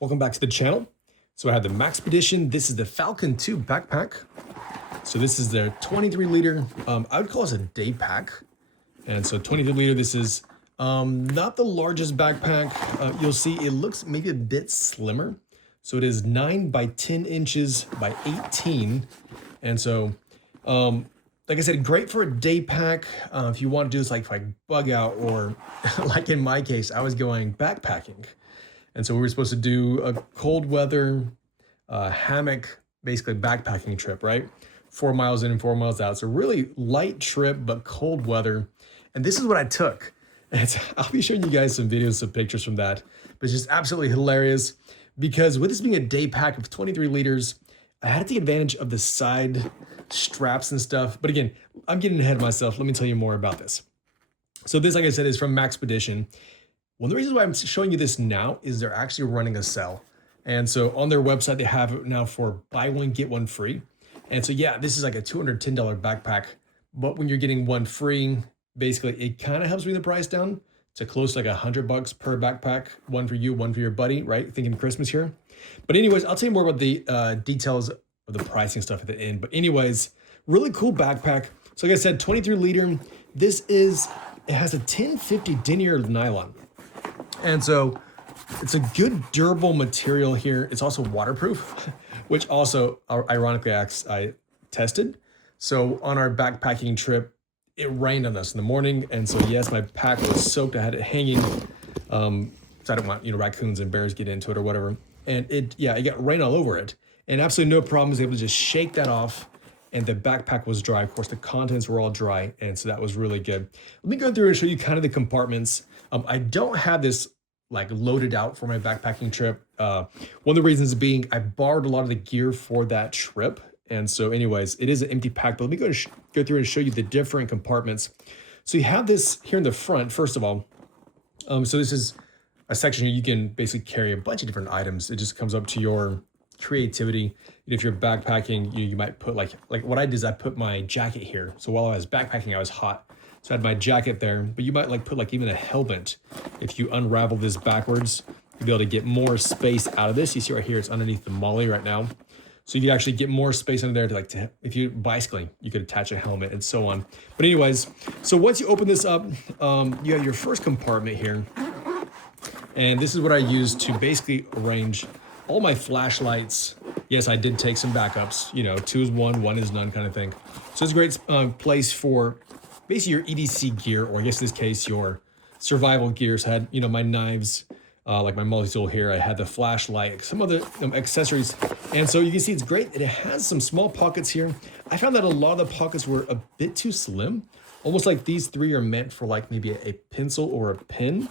Welcome back to the channel. So I have the Maxpedition. This is the Falcon 2 backpack. So this is their 23 liter. I would call this a day pack. And so 23 liter, this is not the largest backpack. You'll see it looks maybe a bit slimmer. So it is 9 by 10 inches by 18. And so, like I said, great for a day pack. If you want to do this like bug out, or like in my case, I was going backpacking. And so we were supposed to do a cold weather hammock, basically backpacking trip, right? 4 miles in and 4 miles out. It's a really light trip, but cold weather. And this is what I took. And I'll be showing you guys some videos, some pictures from that. But it's just absolutely hilarious because with this being a day pack of 23 liters, I had to take advantage of the side straps and stuff. But again, I'm getting ahead of myself. Let me tell you more about this. So this, like I said, is from Maxpedition. One of the reasons why I'm showing you this now is they're actually running a sale. And so on their website, they have it now for buy one, get one free. And so, yeah, this is like a $210 backpack, but when you're getting one free, basically it kind of helps bring the price down to close to like $100 per backpack, one for you, one for your buddy, right? Thinking Christmas here. But anyways, I'll tell you more about the details of the pricing stuff at the end. But anyways, really cool backpack. So like I said, 23 liter, it has a 1050 denier nylon. And so it's a good durable material here. It's also waterproof, which also ironically I tested. So on our backpacking trip, it rained on us in the morning. And so yes, my pack was soaked. I had it hanging. So I don't want, raccoons and bears get into it or whatever. And it got rain all over it. And absolutely no problem. I was able to just shake that off. And the backpack was dry. Of course, the contents were all dry. And so that was really good. Let me go through and show you kind of the compartments. I don't have this like loaded out for my backpacking trip. One of the reasons being I borrowed a lot of the gear for that trip. And so anyways, it is an empty pack, but let me go through and show you the different compartments. So you have this here in the front, first of all. So this is a section here you can basically carry a bunch of different items. It just comes up to your creativity. If you're backpacking, you might put like what I did is I put my jacket here. So while I was backpacking, I was hot. So I had my jacket there, but you might put even a helmet. If you unravel this backwards, you'll be able to get more space out of this. You see right here, it's underneath the molly right now. So you can actually get more space under there to if you're bicycling, you could attach a helmet and so on. But anyways, so once you open this up, you have your first compartment here. And this is what I use to basically arrange all my flashlights. Yes, I did take some backups, 2 is one is none kind of thing. So it's a great place for basically your EDC gear, or I guess in this case, your survival gear. So I had, my knives, like my multi-tool here. I had the flashlight, some other accessories. And so you can see it's great. It has some small pockets here. I found that a lot of the pockets were a bit too slim. Almost like these 3 are meant for like maybe a pencil or a pen.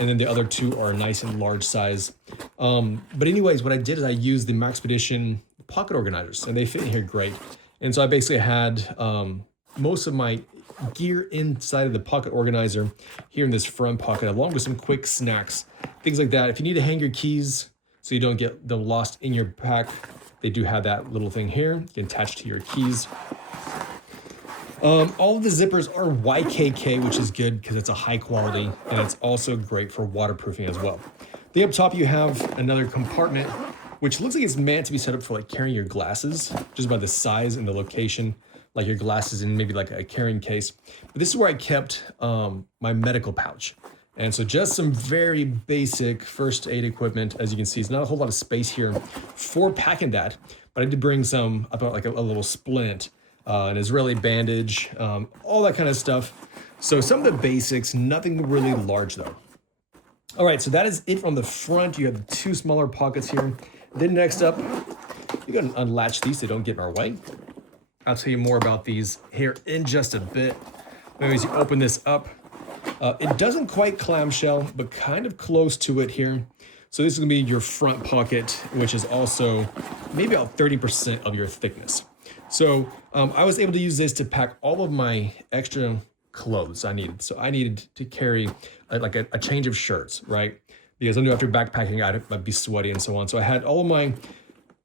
And then the other 2 are nice and large size. But anyways, what I did is I used the Maxpedition pocket organizers, and they fit in here great. And so I basically had most of my gear inside of the pocket organizer here in this front pocket, along with some quick snacks, things like that. If you need to hang your keys so you don't get them lost in your pack, they do have that little thing here. You can attach to your keys. All of the zippers are YKK, which is good because it's a high quality, and it's also great for waterproofing as well. Then up top, you have another compartment, which looks like it's meant to be set up for like carrying your glasses, just by the size and the location, like your glasses in maybe like a carrying case. But this is where I kept my medical pouch. And so just some very basic first aid equipment. As you can see, it's not a whole lot of space here for packing that, but I did bring some, about like a little splint, an Israeli bandage, all that kind of stuff. So some of the basics, nothing really large though. All right, so that is it from the front. You have the 2 smaller pockets here. Then next up, you gotta unlatch these so they don't get in our way. I'll tell you more about these here in just a bit. Anyways, you open this up. It doesn't quite clamshell, but kind of close to it here. So this is gonna be your front pocket, which is also maybe about 30% of your thickness. So I was able to use this to pack all of my extra clothes I needed. So I needed to carry like a change of shirts, right? Because I knew after backpacking, I'd be sweaty and so on. So I had all of my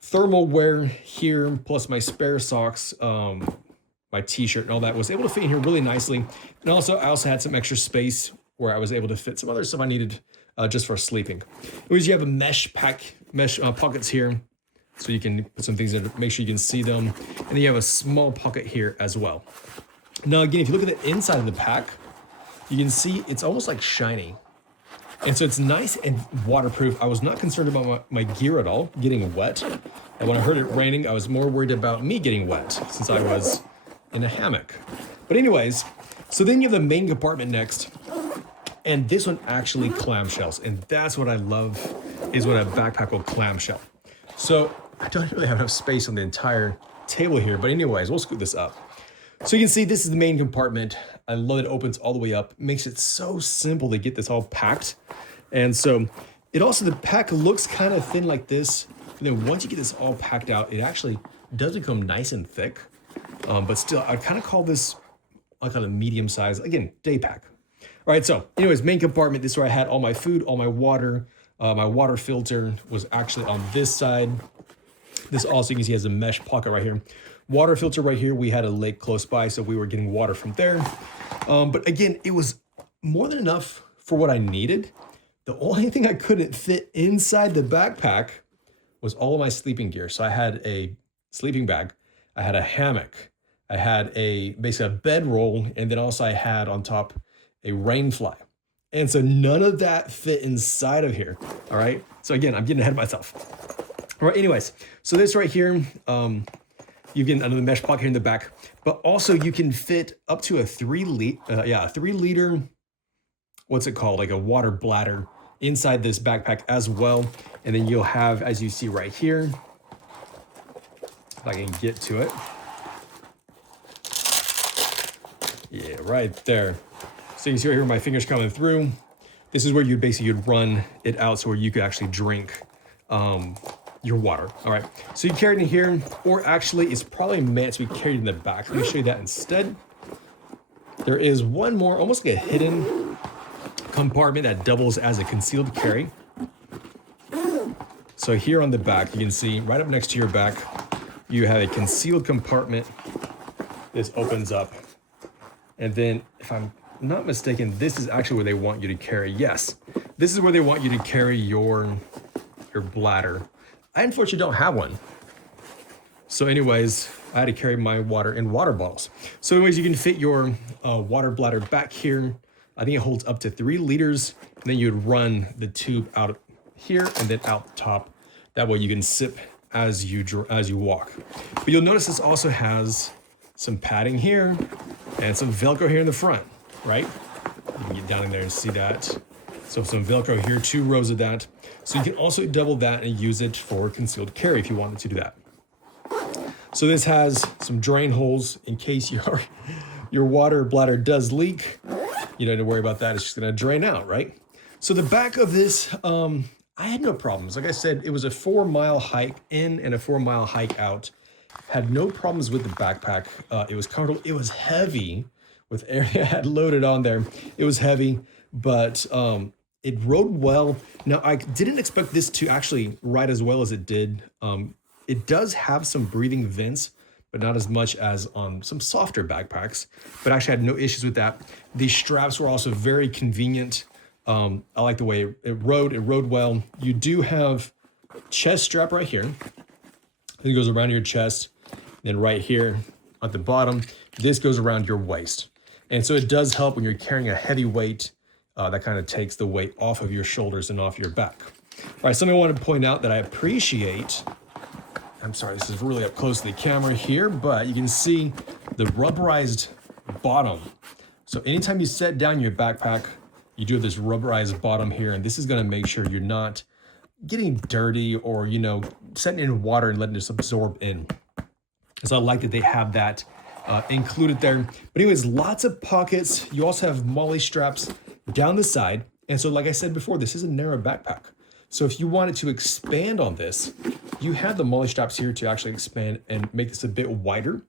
thermal wear here, plus my spare socks, my t-shirt and all that was able to fit in here really nicely. And also, I also had some extra space where I was able to fit some other stuff I needed just for sleeping. Anyways, you have a mesh pockets here, so you can put some things in, make sure you can see them. And then you have a small pocket here as well. Now, again, if you look at the inside of the pack, you can see it's almost like shiny. And so it's nice and waterproof. I was not concerned about my gear at all getting wet. And when I heard it raining, I was more worried about me getting wet since I was in a hammock. But anyways, so then you have the main compartment next. And this one actually clamshells. And that's what I love, is when a backpack will clamshell. So I don't really have enough space on the entire table here. But anyways, we'll scoot this up. So you can see this is the main compartment. I love that it opens all the way up. Makes it so simple to get this all packed. And so it also, the pack looks kind of thin like this. And then once you get this all packed out, it actually does become nice and thick. But still, I'd kind of call this like a medium size, again, day pack. All right, so anyways, main compartment, this is where I had all my food, all my water. My water filter was actually on this side. This also, you can see, has a mesh pocket right here. Water filter right here, we had a lake close by, so we were getting water from there. But again, it was more than enough for what I needed. The only thing I couldn't fit inside the backpack was all of my sleeping gear. So I had a sleeping bag, I had a hammock, I had basically a bedroll, and then also I had on top a rain fly. And so none of that fit inside of here, all right? So again, I'm getting ahead of myself. All right, anyways, so this right here, you get another mesh pocket here in the back, but also you can fit up to a 3 liter, what's it called? Like a water bladder inside this backpack as well. And then you'll have, as you see right here, if I can get to it. Yeah, right there. So you can see right here, my fingers coming through. This is where you'd run it out so where you could actually drink your water. All right, so you carry it in here, or actually it's probably meant to be carried in the back. Let me show you that instead. There is one more, almost like a hidden compartment that doubles as a concealed carry. So here on the back, you can see right up next to your back, you have a concealed compartment. This opens up. And then if I'm not mistaken, this is actually where they want you to carry. Yes, this is where they want you to carry your bladder. I unfortunately don't have one. So anyways, I had to carry my water in water bottles. So anyways, you can fit your water bladder back here. I think it holds up to 3 liters. And then you'd run the tube out here and then out the top. That way you can sip as you walk. But you'll notice this also has some padding here and some Velcro here in the front, right? You can get down in there and see that. So some Velcro here, 2 rows of that. So you can also double that and use it for concealed carry if you wanted to do that. So this has some drain holes in case your water bladder does leak. You don't have to worry about that. It's just gonna drain out, right? So the back of this, I had no problems. Like I said, it was a 4-mile hike in and a 4-mile hike out. Had no problems with the backpack. It was comfortable. It was heavy with everything I had loaded on there. It was heavy, but it rode well. Now, I didn't expect this to actually ride as well as it did. It does have some breathing vents, but not as much as on some softer backpacks, but actually had no issues with that. The straps were also very convenient. I like the way it rode well. You do have chest strap right here. It goes around your chest. Then right here at the bottom, this goes around your waist. And so it does help when you're carrying a heavy weight. That kind of takes the weight off of your shoulders and off your back. All right, something I want to point out that I appreciate. I'm sorry, this is really up close to the camera here, but you can see the rubberized bottom. So anytime you set down your backpack, you do have this rubberized bottom here, and this is going to make sure you're not getting dirty or, setting in water and letting this absorb in. So I like that they have that included there. But anyways, lots of pockets. You also have MOLLE straps down the side. And so like I said before, this is a narrow backpack. So if you wanted to expand on this, you have the MOLLE straps here to actually expand and make this a bit wider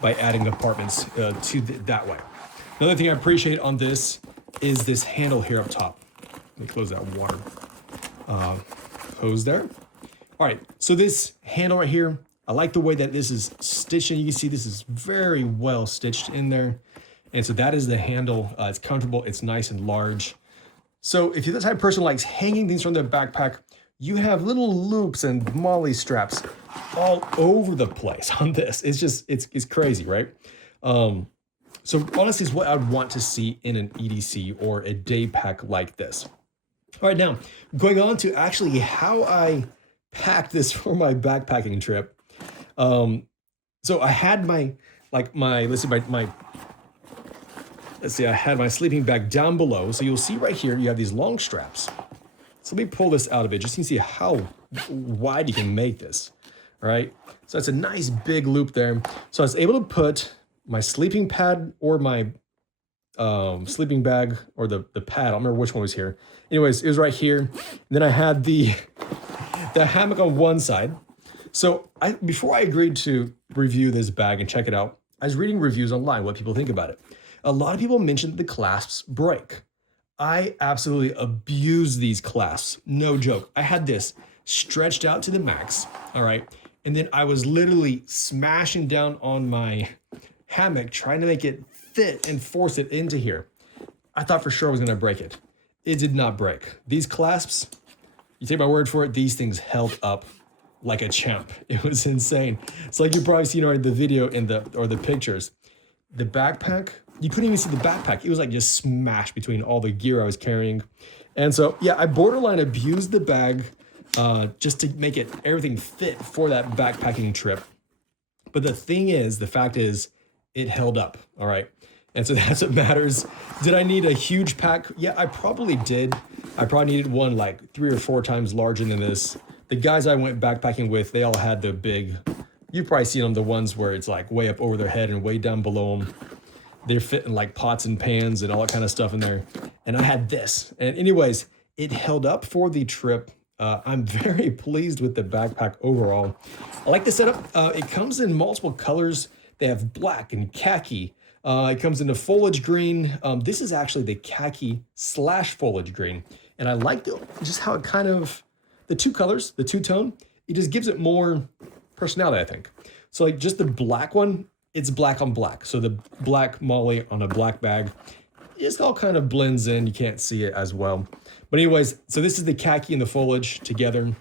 by adding compartments that way. Another thing I appreciate on this is this handle here up top. Let me close that water hose there. All right, so this handle right here, I like the way that this is stitched in. You can see this is very well stitched in there. And so that is the handle. It's comfortable, it's nice and large. So if you're the type of person who likes hanging things from their backpack, you have little loops and molly straps all over the place on this. It's just, it's crazy, right? So honestly, it's what I'd want to see in an EDC or a day pack like this. All right, now going on to actually how I packed this for my backpacking trip. So I had I had my sleeping bag down below. So you'll see right here, you have these long straps. So let me pull this out of it just so you can see how wide you can make this. All right, so it's a nice big loop there. So I was able to put my sleeping pad or my sleeping bag or the pad, I don't remember which one was here. Anyways, it was right here. And then I had the hammock on one side. So before I agreed to review this bag and check it out, I was reading reviews online, what people think about it. A lot of people mentioned the clasps break. I absolutely abuse these clasps, no joke. I had this stretched out to the max, all right? And then I was literally smashing down on my hammock, trying to make it fit and force it into here. I thought for sure I was gonna break it. It did not break. These clasps, you take my word for it, these things held up like a champ. It was insane. It's like you've probably seen already the video or the pictures. The backpack, you couldn't even see the backpack. It was like just smashed between all the gear I was carrying. And so, yeah, I borderline abused the bag just to make everything fit for that backpacking trip. But the fact is, it held up, all right? And so that's what matters. Did I need a huge pack? Yeah, I probably did. I probably needed one like 3 or 4 times larger than this. The guys I went backpacking with, they all had the big, you've probably seen them, the ones where it's like way up over their head and way down below them. They're fitting like pots and pans and all that kind of stuff in there. And I had this. And anyways, it held up for the trip. I'm very pleased with the backpack overall. I like the setup. It comes in multiple colors. They have black and khaki. It comes in the foliage green. This is actually the khaki / foliage green. And I like just how it kind of, the two colors, the two-tone, it just gives it more personality, I think. So like just the black one, it's black on black. So the black molly on a black bag, it all kind of blends in. You can't see it as well. But anyways, so this is the khaki and the foliage together.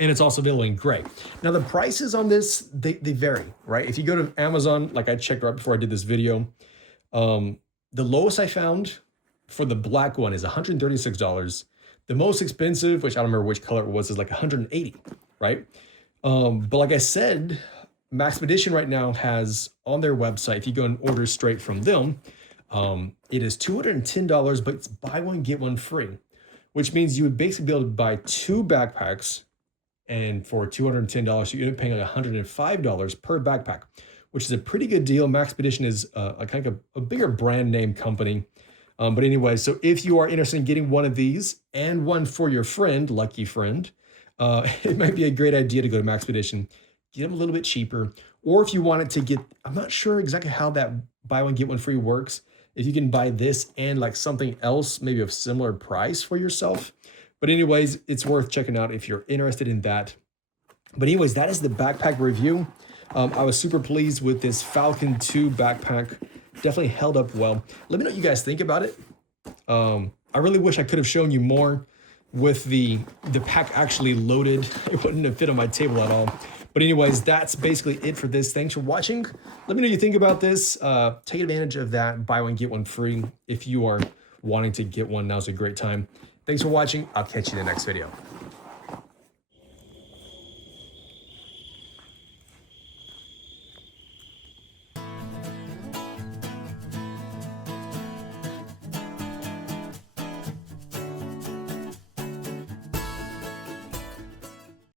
And it's also available in gray. Now the prices on this, they vary, right? If you go to Amazon, like I checked right before I did this video, the lowest I found for the black one is $136. The most expensive, which I don't remember which color it was, is like $180, right? But like I said, Maxpedition right now has on their website, if you go and order straight from them, it is $210, but it's buy one, get one free, which means you would basically be able to buy 2 backpacks, and for $210, you end up paying like $105 per backpack, which is a pretty good deal. Maxpedition is a kind of a bigger brand name company. But anyway, so if you are interested in getting one of these and one for your friend, lucky friend, it might be a great idea to go to Maxpedition, get them a little bit cheaper. Or if you wanted to get, I'm not sure exactly how that buy one, get one free works. If you can buy this and like something else, maybe of similar price for yourself. But anyways, it's worth checking out if you're interested in that. But anyways, that is the backpack review. I was super pleased with this Falcon 2 backpack. Definitely held up well. Let me know what you guys think about it. I really wish I could have shown you more with the pack actually loaded. It wouldn't have fit on my table at all. But anyways, that's basically it for this. Thanks for watching. Let me know what you think about this. Take advantage of that buy one, get one free. If you are wanting to get one, now's a great time. Thanks for watching. I'll catch you in the next video.